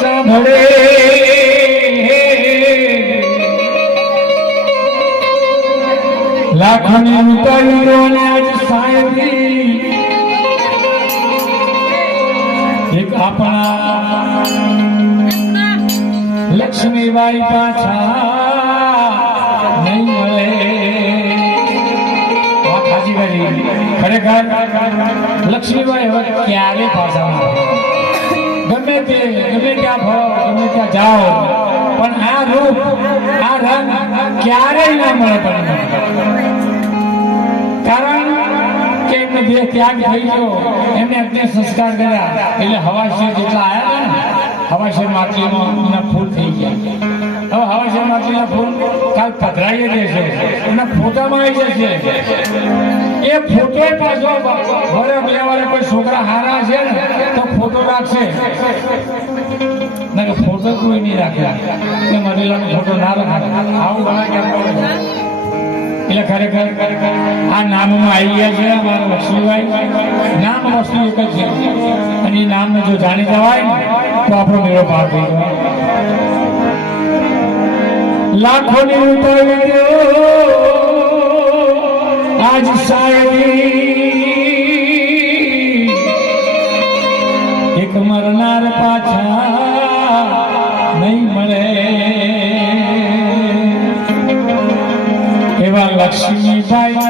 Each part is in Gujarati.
સાંભળે. લાખની ઉતારીઓ ને આજ સાહેબી એક આપણા લક્ષ્મીબાઈ પાછા ખરેખર લક્ષ્મીબાઈ હવે ક્યારે પાછા ગમે તે, ગમે ત્યાં ફરો, ગમે ત્યાં જાઓ, પણ આ રૂપ, આ રંગ ક્યારેય ના મળે પણ કારણ કે એમને દેહ ત્યાગ થઈ ગયો, એમને અગ્નિ સંસ્કાર કર્યા. એટલે હવાશીર જેટલા આવ્યા હતા ને, હવાશીર માટલીમાં ફૂલ થઈ ગયા. હવે હવાશીર માટલીના ફૂલ કાલ પધરાઈ દેશે. એના ફોટામાં આવી જશે. એ ફોટો પાછો ભલે બે કોઈ છોકરા હારા છે ને, તો ફોટો રાખશે. ના ફોટો કોઈ નહીં રાખે. કે મરેલાનો ફોટો ના રાખે. આવું ઘણા હોય એટલે ખરેખર આ નામમાં આવી ગયા છે અમારા લક્ષ્મીભાઈ નામ વસ્તુ એક જ છે. અને એ નામને જો જાણી જવાય તો આપણો મેળો પાર થઈ લાખોની ઉપાય આજ સાયરી એક મરનાર પાછા નહીં મળે. એવા લક્ષ્મીબાઈ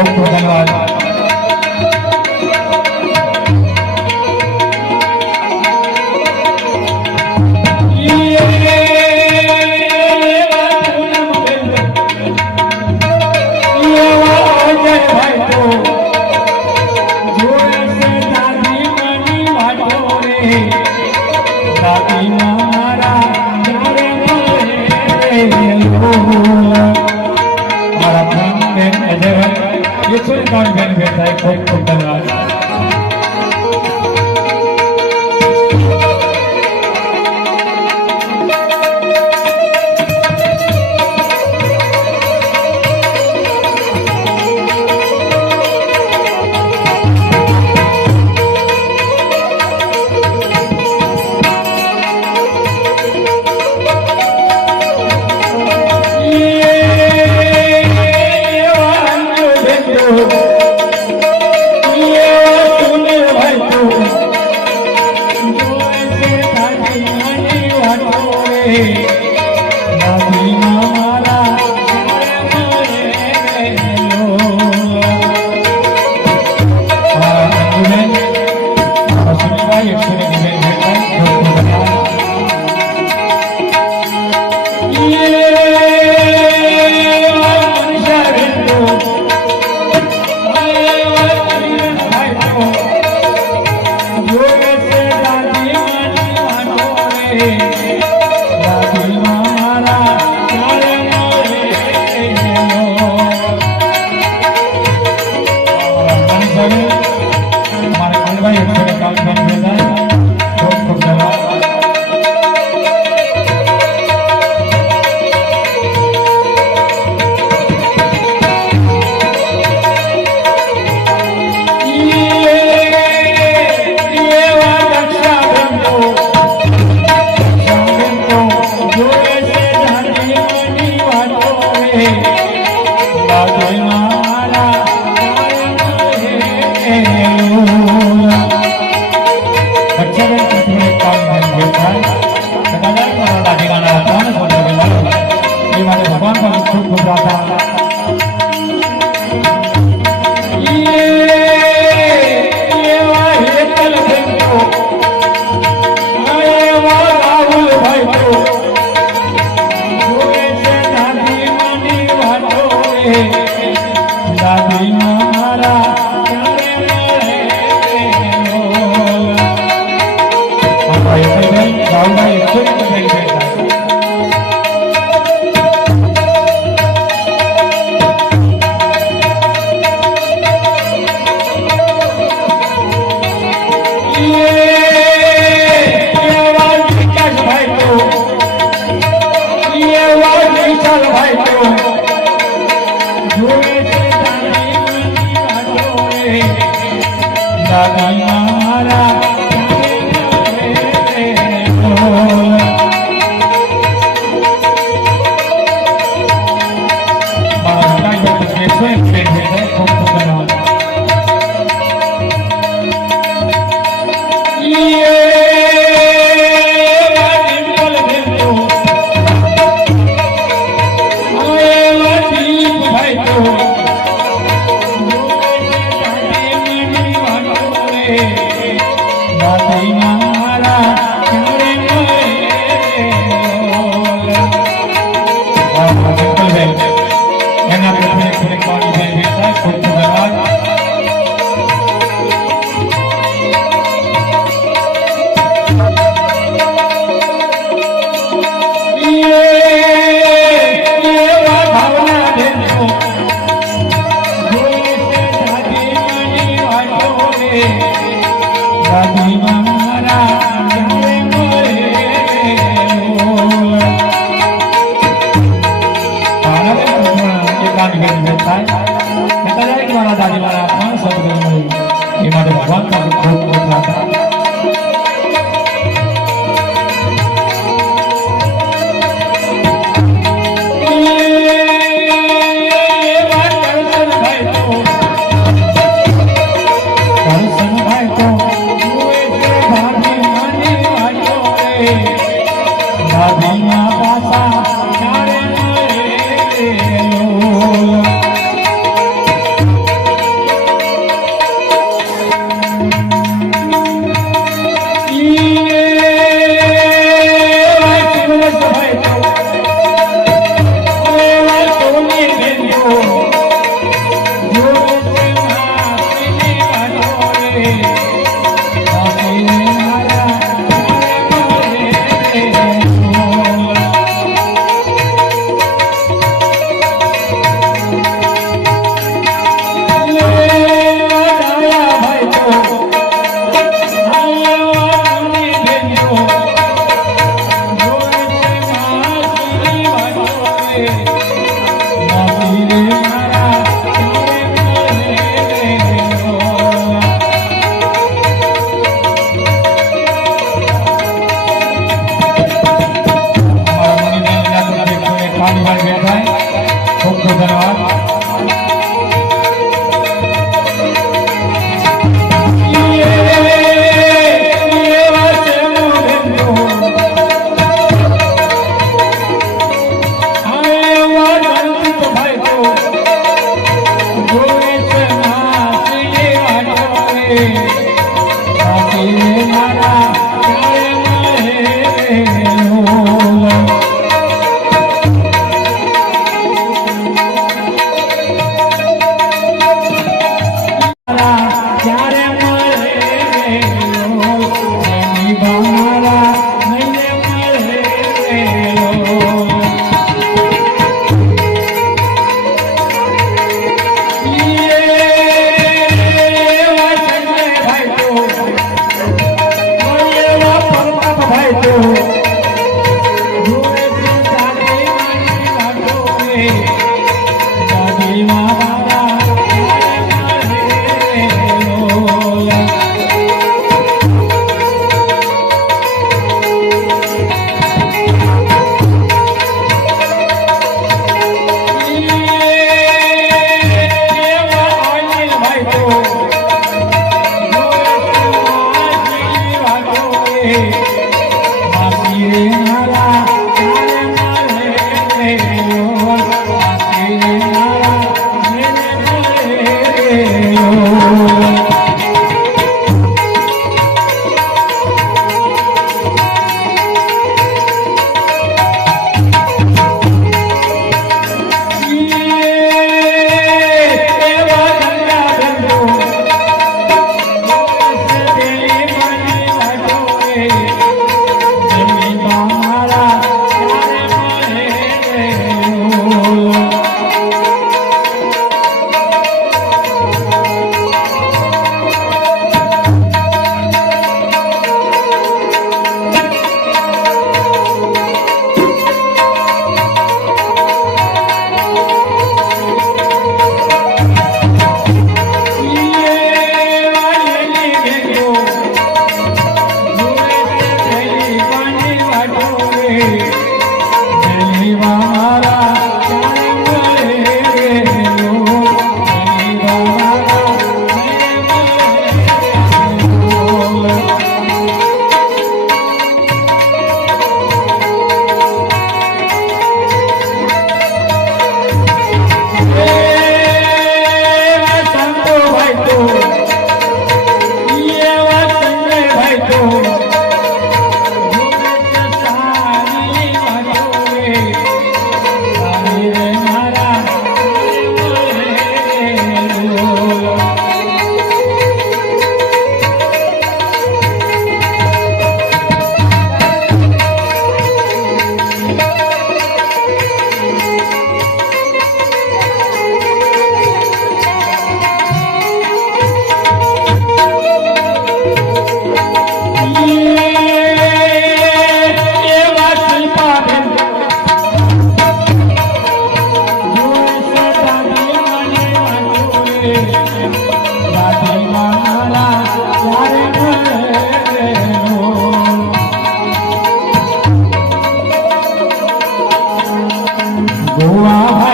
হোক ধন্যবাদ গান গান গান গান મારા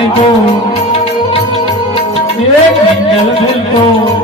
ગોવા ભાઈ તો એક એંગલ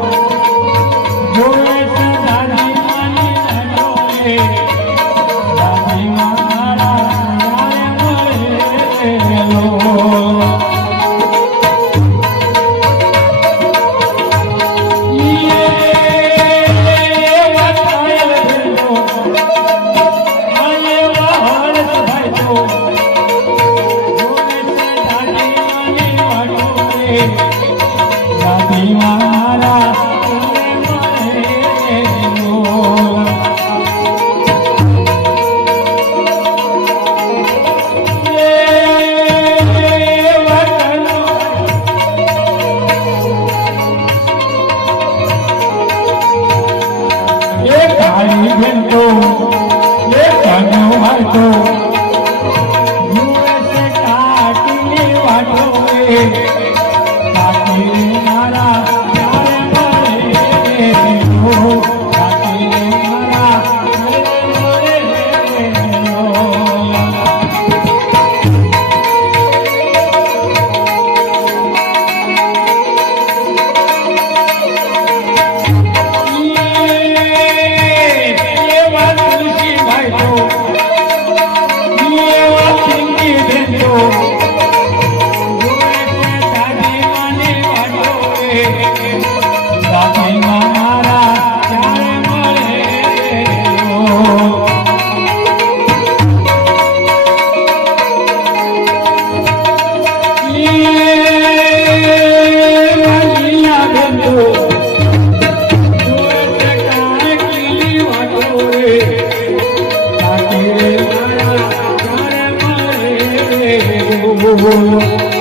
bum